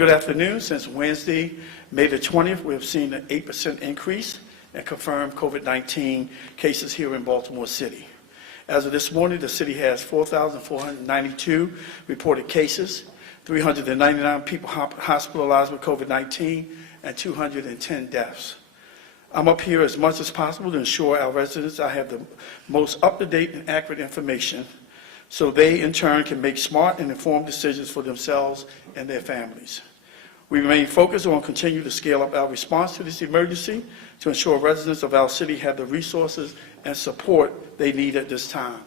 Good afternoon. Since Wednesday, May the 20th, we have seen an 8% increase in confirmed COVID-19 cases here in Baltimore City. As of this morning, the city has 4,492 reported cases, 399 people hospitalized with COVID-19, and 210 deaths. I'm up here as much as possible to ensure our residents I have the most up-to-date and accurate information so they, in turn, can make smart and informed decisions for themselves and their families. We remain focused on continuing to scale up our response to this emergency to ensure residents of our city have the resources and support they need at this time,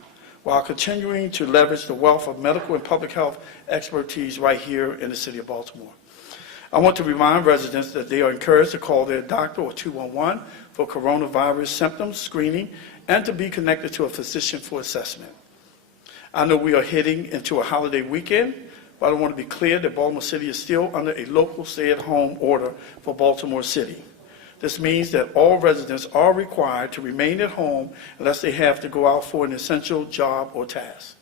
while continuing to leverage the wealth of medical and public health expertise right here in the city of Baltimore. I want to remind residents that they are encouraged to call their doctor or 211 for coronavirus symptoms screening and to be connected to a physician for assessment. I know we are heading into a holiday weekend, but I want to be clear that Baltimore City is still under a local stay-at-home order for Baltimore City. This means that all residents are required to remain at home unless they have to go out for an essential job or task.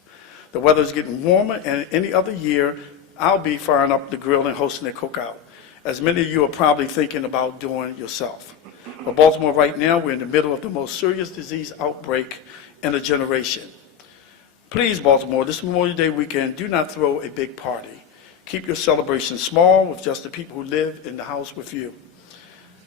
The weather is getting warmer, and any other year, I'll be firing up the grill and hosting a cookout, as many of you are probably thinking about doing yourself. But Baltimore right now, we're in the middle of the most serious disease outbreak in a generation. Please, Baltimore, this Memorial Day weekend, do not throw a big party. Keep your celebration small with just the people who live in the house with you.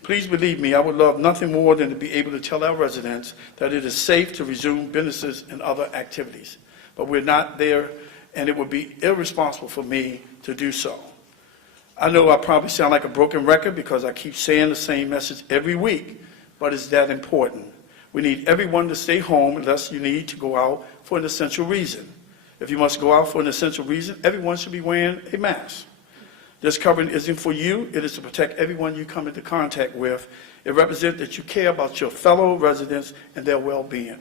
Please believe me, I would love nothing more than to be able to tell our residents that it is safe to resume businesses and other activities. But we're not there, and it would be irresponsible for me to do so. I know I probably sound like a broken record because I keep saying the same message every week, but it's that important. We need everyone to stay home unless you need to go out for an essential reason. If you must go out for an essential reason, everyone should be wearing a mask. This covering isn't for you. It is to protect everyone you come into contact with. It represents that you care about your fellow residents and their well-being.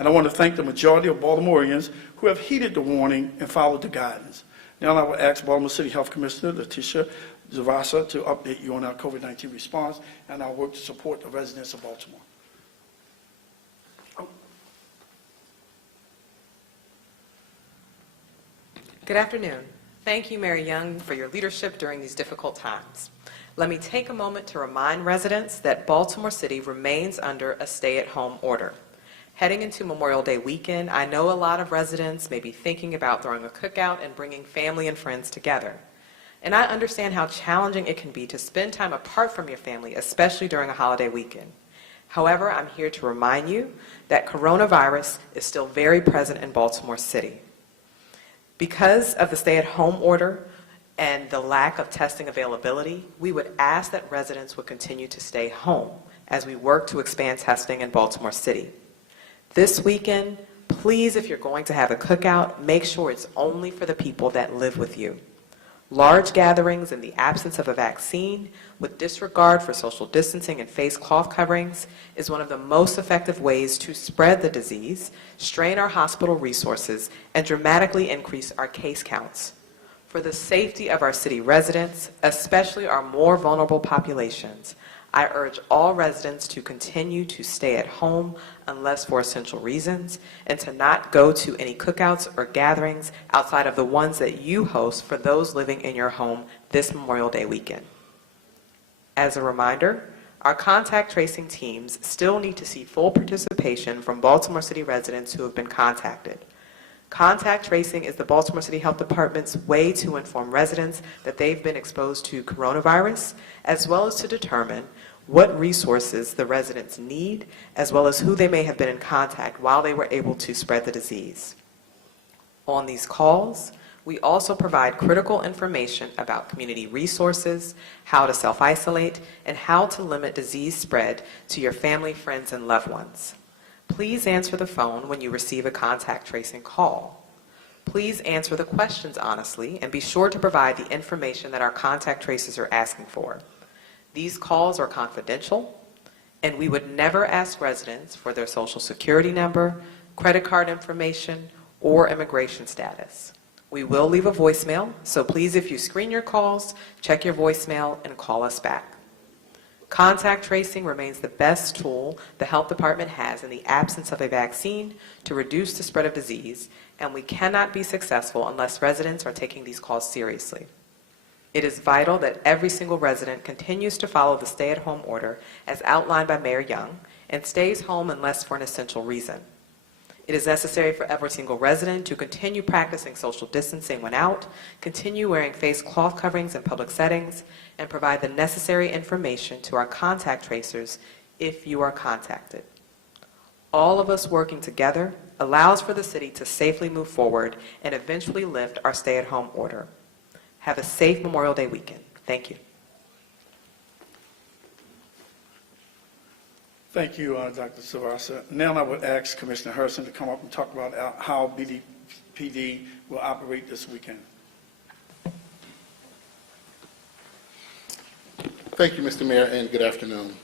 And I want to thank the majority of Baltimoreans who have heeded the warning and followed the guidance. Now I will ask Baltimore City Health Commissioner Letitia Zavasa to update you on our COVID-19 response and our work to support the residents of Baltimore. Good afternoon. Thank you, Mayor Young, for your leadership during these difficult times. Let me take a moment to remind residents that Baltimore City remains under a stay-at-home order. Heading into Memorial Day weekend, I know a lot of residents may be thinking about throwing a cookout and bringing family and friends together. And I understand how challenging it can be to spend time apart from your family, especially during a holiday weekend. However, I'm here to remind you that coronavirus is still very present in Baltimore City. Because of the stay-at-home order and the lack of testing availability, we would ask that residents would continue to stay home as we work to expand testing in Baltimore City. This weekend, please, if you're going to have a cookout, make sure it's only for the people that live with you. Large gatherings in the absence of a vaccine with disregard for social distancing and face cloth coverings is one of the most effective ways to spread the disease, strain our hospital resources, and dramatically increase our case counts. For the safety of our city residents, especially our more vulnerable populations, I urge all residents to continue to stay at home unless for essential reasons, and to not go to any cookouts or gatherings outside of the ones that you host for those living in your home this Memorial Day weekend. As a reminder, our contact tracing teams still need to see full participation from Baltimore City residents who have been contacted. Contact tracing is the Baltimore City Health Department's way to inform residents that they've been exposed to coronavirus, as well as to determine what resources the residents need, as well as who they may have been in contact while they were able to spread the disease. On these calls, we also provide critical information about community resources, how to self-isolate, and how to limit disease spread to your family, friends, and loved ones. Please answer the phone when you receive a contact tracing call. Please answer the questions honestly and be sure to provide the information that our contact tracers are asking for. These calls are confidential, and we would never ask residents for their social security number, credit card information, or immigration status. We will leave a voicemail, so please, if you screen your calls, check your voicemail and call us back. Contact tracing remains the best tool the health department has in the absence of a vaccine to reduce the spread of disease, and we cannot be successful unless residents are taking these calls seriously. It is vital that every single resident continues to follow the stay-at-home order as outlined by Mayor Young and stays home unless for an essential reason. It is necessary for every single resident to continue practicing social distancing when out, continue wearing face cloth coverings in public settings, and provide the necessary information to our contact tracers if you are contacted. All of us working together allows for the city to safely move forward and eventually lift our stay-at-home order. Have a safe Memorial Day weekend. Thank you. Thank you, Dr. Sarasa. Now I would ask Commissioner Harrison to come up and talk about how BDPD will operate this weekend. Thank you, Mr. Mayor, and good afternoon.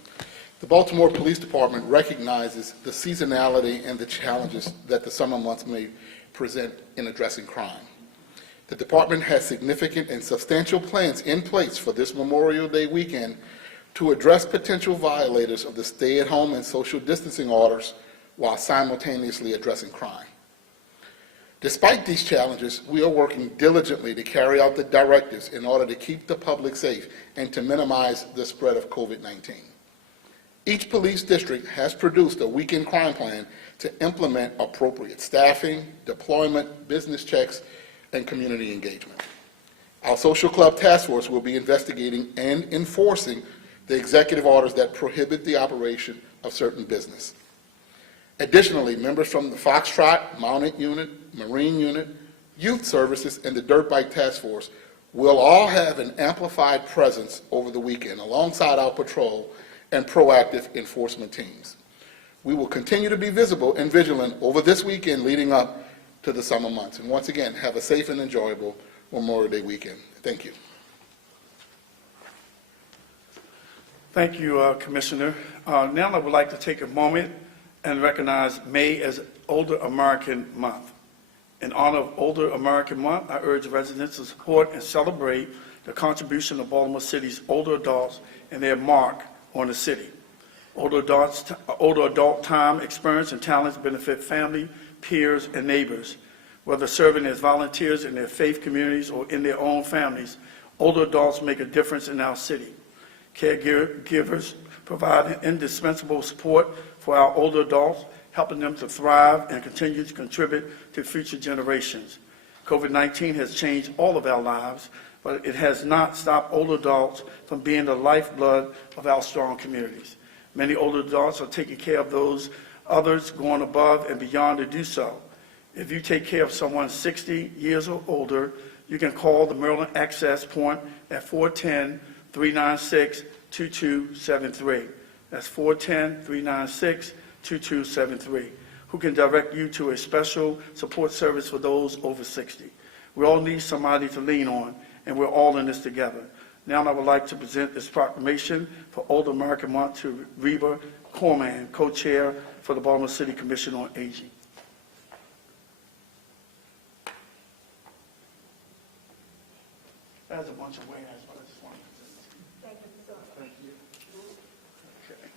The Baltimore Police Department recognizes the seasonality and the challenges that the summer months may present in addressing crime. The department has significant and substantial plans in place for this Memorial Day weekend to address potential violators of the stay-at-home and social distancing orders while simultaneously addressing crime. Despite these challenges, we are working diligently to carry out the directives in order to keep the public safe and to minimize the spread of COVID-19. Each police district has produced a weekend crime plan to implement appropriate staffing, deployment, business checks, and community engagement. Our social club task force will be investigating and enforcing the executive orders that prohibit the operation of certain business. Additionally, members from the Foxtrot, Mounted Unit, Marine Unit, Youth Services, and the Dirt Bike Task Force will all have an amplified presence over the weekend alongside our patrol and proactive enforcement teams. We will continue to be visible and vigilant over this weekend leading up to the summer months. And once again, have a safe and enjoyable Memorial Day weekend. Thank you. Thank you, Commissioner. Now I would like to take a moment and recognize May as Older American Month. In honor of Older American Month, I urge residents to support and celebrate the contribution of Baltimore City's older adults and their mark on the city. Older adult time, experience, and talents benefit family, peers, and neighbors. Whether serving as volunteers in their faith communities or in their own families, older adults make a difference in our city. Caregivers provide indispensable support for our older adults, helping them to thrive and continue to contribute to future generations. COVID-19 has changed all of our lives, but it has not stopped older adults from being the lifeblood of our strong communities. Many older adults are taking care of those others going above and beyond to do so. If you take care of someone 60 years or older, you can call the Maryland Access Point at 410-396-2273. That's 410-396-2273, who can direct you to a special support service for those over 60. We all need somebody to lean on, and we're all in this together. Now I would like to present this proclamation for Older American Month to Reba Corman, co-chair for the Baltimore City Commission on Aging. There's a bunch of ways, but I just wanted to. Thank you so much. Thank you. Okay.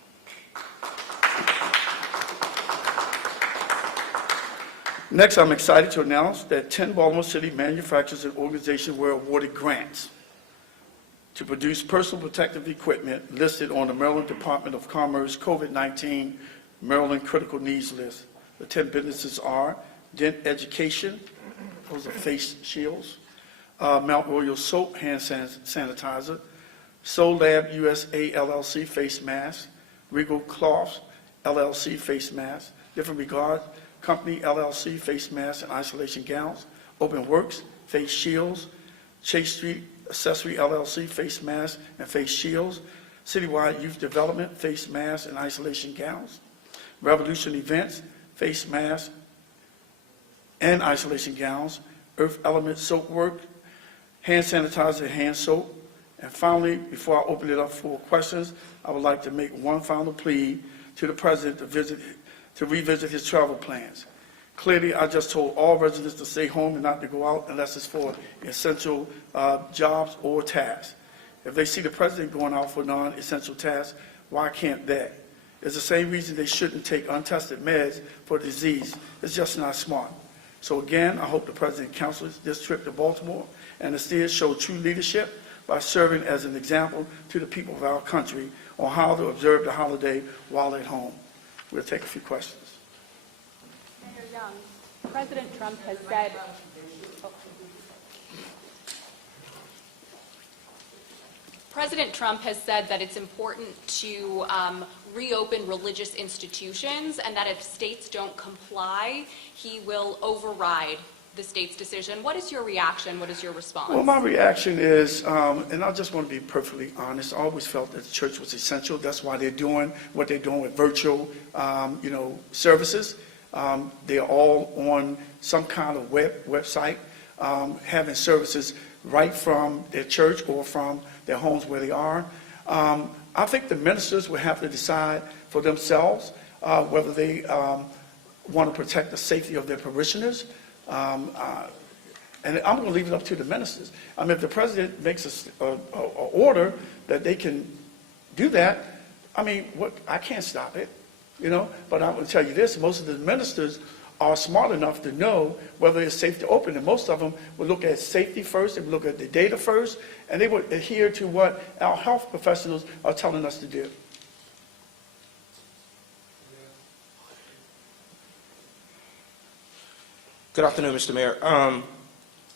Next, I'm excited to announce that 10 Baltimore City manufacturers and organizations were awarded grants to produce personal protective equipment listed on the Maryland Department of Commerce COVID-19 Maryland Critical Needs List. The 10 businesses are Dent Education, those are face shields, Mount Royal Soap Hand Sanitizer, Soul Lab USA LLC Face Mask, Regal Cloths LLC Face Mask, Different Regard Company LLC Face Masks and Isolation Gowns, Open Works Face Shields, Chase Street Accessory LLC Face Masks and Face Shields, Citywide Youth Development Face Masks and Isolation Gowns, Revolution Events Face Masks and Isolation Gowns, Earth Element Soap Work, Hand Sanitizer and Hand Soap. And finally, before I open it up for questions, I would like to make one final plea to the President to revisit his travel plans. Clearly, I just told all residents to stay home and not to go out unless it's for essential jobs or tasks. If they see the President going out for non-essential tasks, why can't they? It's the same reason they shouldn't take untested meds for disease. It's just not smart. So again, I hope the President counsels this trip to Baltimore and instead show true leadership by serving as an example to the people of our country on how to observe the holiday while at home. We'll take a few questions. Mayor Young, President Trump has said... President Trump has said that it's important to reopen religious institutions and that if states don't comply, he will override the state's decision. What is your reaction? What is your response? Well, my reaction is, and I just want to be perfectly honest, I always felt that the church was essential. That's why they're doing what they're doing with virtual, services. They're all on some kind of website, having services right from their church or from their homes where they are. I think the ministers will have to decide for themselves whether they want to protect the safety of their parishioners. And I'm going to leave it up to the ministers. I mean, if the president makes an order that they can do that, I mean, I can't stop it, But I'm going to tell you this, most of the ministers are smart enough to know whether it's safe to open. And most of them will look at safety first, they will look at the data first, and they will adhere to what our health professionals are telling us to do. Good afternoon, Mr. Mayor.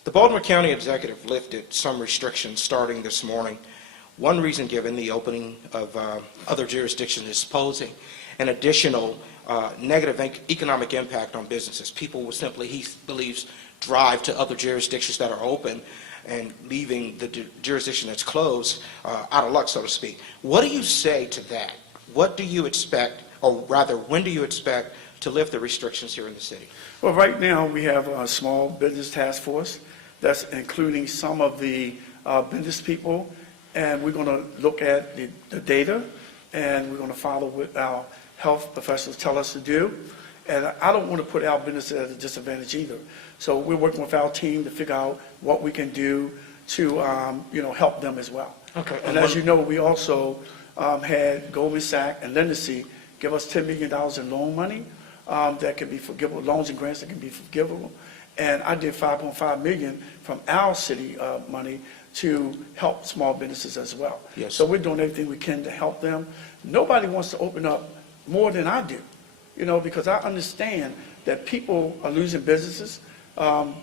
The Baltimore County Executive lifted some restrictions starting this morning. One reason given, the opening of other jurisdictions is posing an additional negative economic impact on businesses. People will simply, he believes, drive to other jurisdictions that are open and leaving the jurisdiction that's closed out of luck, so to speak. What do you say to that? What do you expect, or rather, when do you expect to lift the restrictions here in the city? Well, right now we have a small business task force that's including some of the business people, and we're going to look at the data, and we're going to follow what our health professionals tell us to do. And I don't want to put our business at a disadvantage either. So we're working with our team to figure out what we can do to, help them as well. Okay. And as you know, we also had Goldman Sachs and Lending give us $10 million in loan money that can be forgivable, loans and grants that can be forgivable. And I did $5.5 million from our city money to help small businesses as well. Yes. So we're doing everything we can to help them. Nobody wants to open up more than I do, because I understand that people are losing businesses,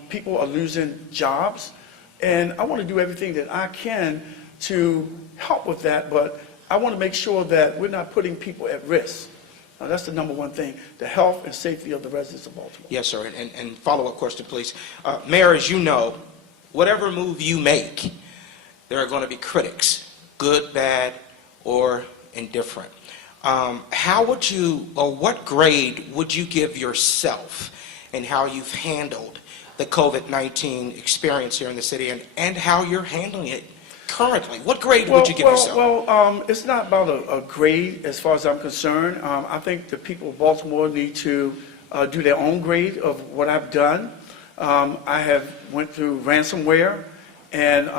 people are losing jobs, and I want to do everything that I can to help with that, but I want to make sure that we're not putting people at risk. Now, that's the number one thing, the health and safety of the residents of Baltimore. Yes, sir, and follow-up question, please. Mayor, as you know, whatever move you make, there are going to be critics, good, bad, or indifferent. How would you, or what grade would you give yourself in how you've handled the COVID-19 experience here in the city and how you're handling it currently? What grade would you give yourself? Well, it's not about a grade as far as I'm concerned. I think the people of Baltimore need to do their own grade of what I've done. I have went through ransomware and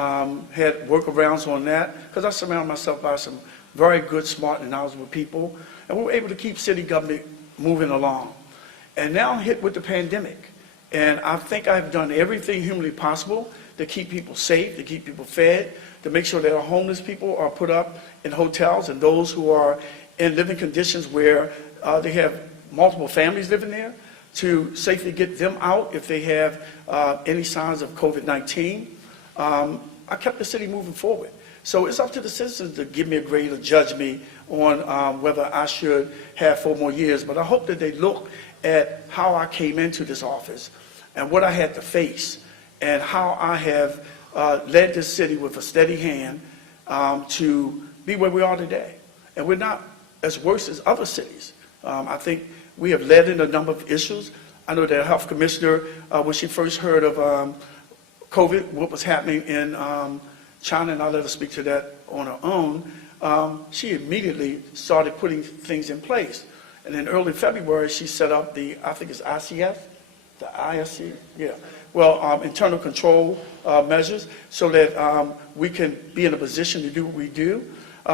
had workarounds on that because I surround myself by some very good, smart, and knowledgeable people, and we were able to keep city government moving along. And now I'm hit with the pandemic, and I think I've done everything humanly possible to keep people safe, to keep people fed, to make sure that our homeless people are put up in hotels, and those who are in living conditions where they have multiple families living there, to safely get them out if they have any signs of COVID-19. I kept the city moving forward. So it's up to the citizens to give me a grade or judge me on whether I should have 4 more years. But I hope that they look at how I came into this office and what I had to face and how I have led this city with a steady hand to be where we are today. And we're not as worse as other cities. I think we have led in a number of issues. I know that the health commissioner, when she first heard of COVID, what was happening in China, and I'll let her speak to that on her own, she immediately started putting things in place. And in early February, she set up I think it's ICF, the ISC, yeah. Well, internal control measures so that we can be in a position to do what we do.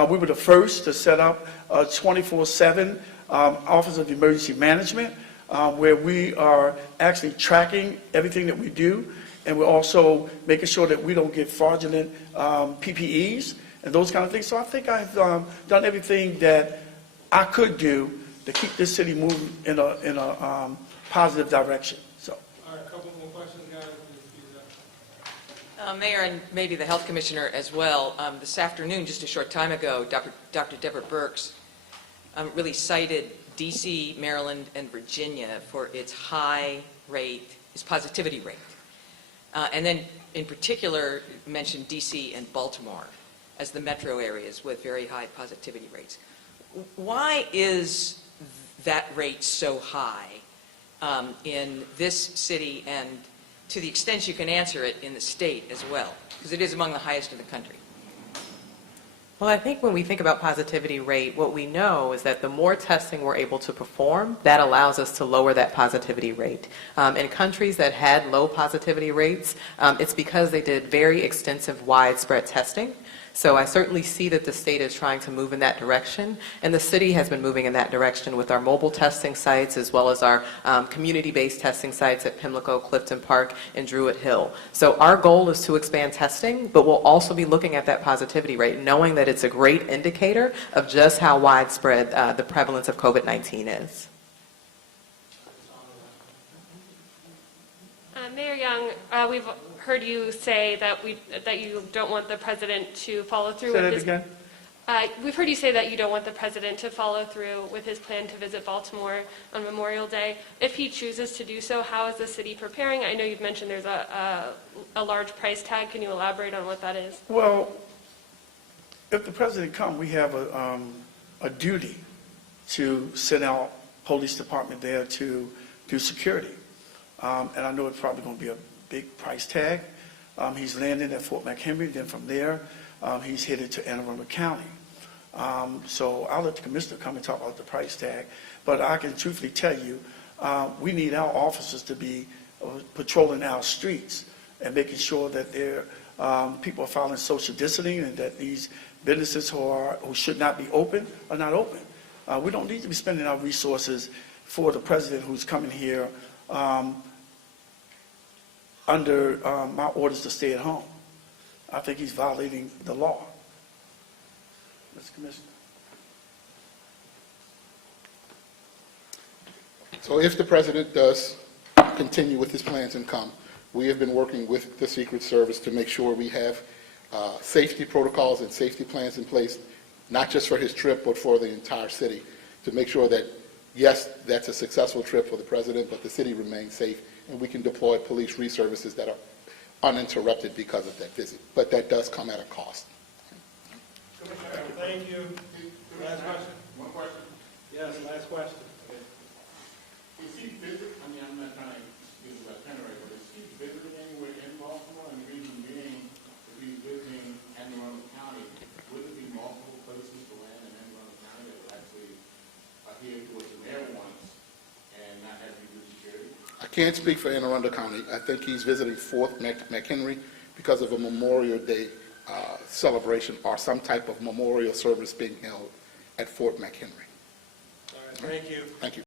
We were the first to set up a 24/7 Office of Emergency Management, where we are actually tracking everything that we do. And we're also making sure that we don't get fraudulent PPEs and those kind of things. So I think I've done everything that I could do to keep this city moving in a positive direction. So. All right, a couple more questions, guys. Mayor, and maybe the Health Commissioner as well, this afternoon, just a short time ago, Dr. Deborah Birx really cited D.C., Maryland, and Virginia for its high rate, its positivity rate. And then, in particular, mentioned D.C. and Baltimore as the metro areas with very high positivity rates. Why is that rate so high in this city, and to the extent you can answer it, in the state as well? Because it is among the highest in the country. Well, I think when we think about positivity rate, what we know is that the more testing we're able to perform, that allows us to lower that positivity rate. In countries that had low positivity rates, it's because they did very extensive, widespread testing. So I certainly see that the state is trying to move in that direction, and the city has been moving in that direction with our mobile testing sites as well as our community-based testing sites at Pimlico, Clifton Park, and Druid Hill. So our goal is to expand testing, but we'll also be looking at that positivity rate, knowing that it's a great indicator of just how widespread the prevalence of COVID-19 is. Mayor Young, we've heard you say that you don't want the president to follow through Say with that his. again? We've heard you say that you don't want the president to follow through with his plan to visit Baltimore on Memorial Day. If he chooses to do so, how is the city preparing? I know you've mentioned there's a large price tag. Can you elaborate on what that is? Well, if the president comes, we have a duty to send our police department there to do security. And I know it's probably going to be a big price tag. He's landing at Fort McHenry. Then from there, he's headed to Anne Arundel County. So I'll let the commissioner come and talk about the price tag. But I can truthfully tell you, we need our officers to be patrolling our streets and making sure that people are following social distancing, and that these businesses who should not be open are not open. We don't need to be spending our resources for the president who's coming here under my orders to stay at home. I think he's violating the law. Mr. Commissioner. So if the president does continue with his plans and come, we have been working with the Secret Service to make sure we have safety protocols and safety plans in place, not just for his trip, but for the entire city, to make sure that, yes, that's a successful trip for the president, but the city remains safe, and we can deploy police resources that are uninterrupted because of that visit. But that does come at a cost. Thank you. Last question. One question. Yes, last question. Is he visiting, I'm not trying to give you a itinerary, but is he visiting anywhere in Baltimore? And the reason being, if he's visiting Anne Arundel County, would it be multiple places to land in Anne Arundel County that would actually adhere to what the mayor wants and not have to do security? I can't speak for Anne Arundel County. I think he's visiting Fort McHenry because of a Memorial Day celebration or some type of memorial service being held at Fort McHenry. All right, thank you. Thank you.